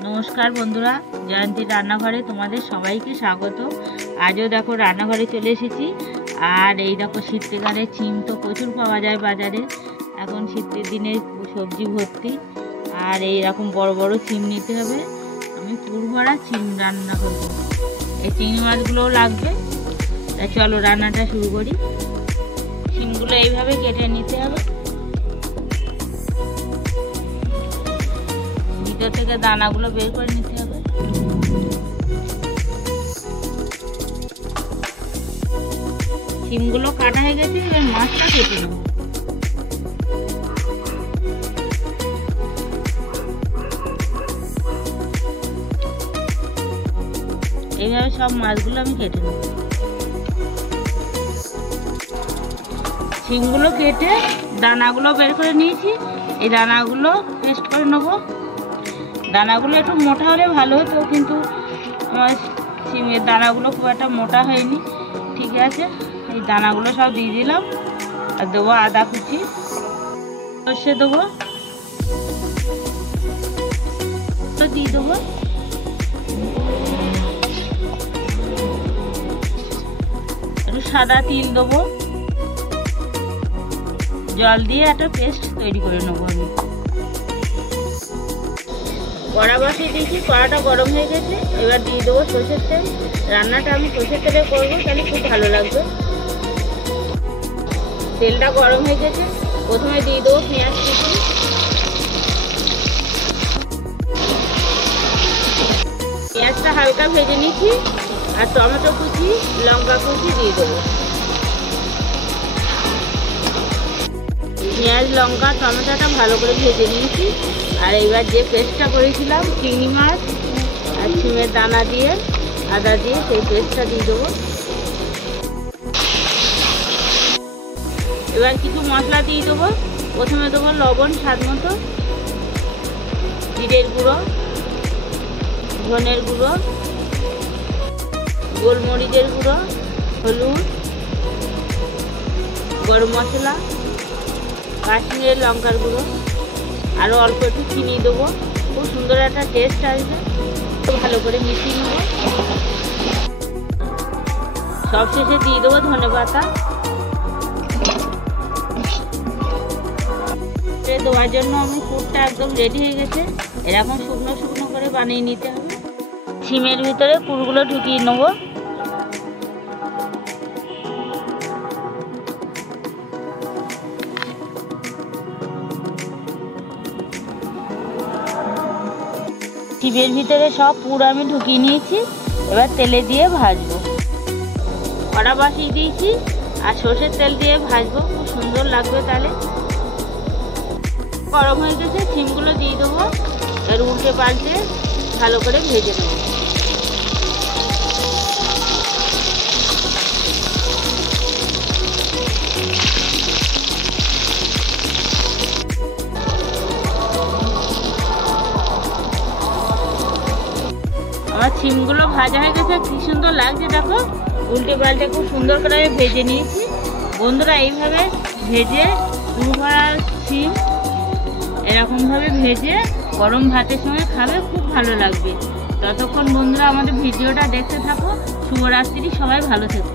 नमस्कार बंधुरा जयंती रान्नाघरे तुम्हारे सबाइके स्वागत। आजो देखो रान्नाघरे चले एसेছি और এই দেখো শীতকালে চিম তো প্রচুর পাওয়া যায় বাজারে। এখন শীতের দিনে সবজি ভর্তি আর এই রকম বড় বড় চিম নিতে হবে। আমি পুরভরা চিম রান্না করব। এই চিংড়ি মাছগুলোও লাগবে। তাই চলো রান্নাটা শুরু করি। চিমগুলো এইভাবে কেটে নিতে হবে। ভিতর থেকে দানাগুলো বের করে নিতে হবে। চিমগুলো কাটা হয়ে গেছে, এবার মাছটা কেটে নেব। এইভাবে সব মাছগুলো আমি কেটে নেব। চিমগুলো কেটে দানাগুলো বের করে নিয়েছি। এই দানাগুলো পেস্ট করে নেব। দানাগুলো একটু মোটা হলে ভালো হতো, কিন্তু আমার চিমের দানাগুলো খুব একটা মোটা হয়নি। ঠিক আছে, এই দানাগুলো সব দিয়ে দিলাম। আর দেবো আদা কুচি, সর্ষে দেবো, দিয়ে দেবো একটু সাদা তিল দেবো। জল দিয়ে একটা পেস্ট তৈরি করে নেবো। আমি কড়া বসিয়ে দিয়েছি, কড়াটা গরম হয়ে গেছে। এবার দিয়ে দেবো সরষের তেল। রান্নাটা আমি সরষের তেলে করবো, তাহলে খুব ভালো লাগবে। তেলটা গরম হয়ে গেছে, প্রথমে দিয়ে দেবো পেঁয়াজ কুচি। পেঁয়াজটা হালকা ভেজে নিচ্ছি আর টমেটো কুচি, লঙ্কা কুচি দিয়ে দেবো। পেঁয়াজ লঙ্কা টমেটোটা ভালো করে ভেজে নিয়েছি। আর এইবার যে পেস্টটা করেছিলাম চিংড়ি মাছ আর চিমের দানা দিয়ে আদা দিয়ে, সেই পেস্টটা দিয়ে দেবো। এবার কিছু মশলা দিয়ে দেবো। প্রথমে দেবো লবণ স্বাদ মতো, জিরের গুঁড়ো, ধনের গুঁড়ো, গোলমরিচের গুঁড়ো, হলুদ, গরম মশলা, কাশ্মীরের লঙ্কার গুঁড়ো, আরও অল্প একটু চিনি দেবো। খুব সুন্দর একটা টেস্ট আসবে। ভালো করে মিশিয়ে নেব। সবশেষে দিয়ে দেবো ধনেপাতা। দেওয়ার জন্য আমি পুরটা একদম রেডি হয়ে গেছে। এরকম শুকনো শুকনো করে বানিয়ে নিতে হবে। সিমের ভিতরে পুরগুলো ঢুকিয়ে নেব। চিমের ভিতরে সব পুর আমি ঢুকিয়ে নিয়েছি। এবার তেলে দিয়ে ভাজবো। কড়া বসিয়ে দিয়েছি আর সর্ষের তেল দিয়ে ভাজবো, খুব সুন্দর লাগবে। তাহলে গরম হয়ে গেছে, সিমগুলো দিয়ে দেবো। এর উল্টে পাল্টে ভালো করে ভেজে নেব। আমার সিমগুলো ভাজা হয়ে গেছে, কি সুন্দর লাগছে দেখো। উল্টে পাল্টে খুব সুন্দর করে আমি ভেজে নিয়েছি। বন্ধুরা এইভাবে ভেজে পুরভরা সিম এরকমভাবে ভেজে গরম ভাতের সঙ্গে খাবে, খুব ভালো লাগবে। ততক্ষণ বন্ধুরা আমাদের ভিডিওটা দেখতে থাকো। শুভরাত্রি, সবাই ভালো থেকো।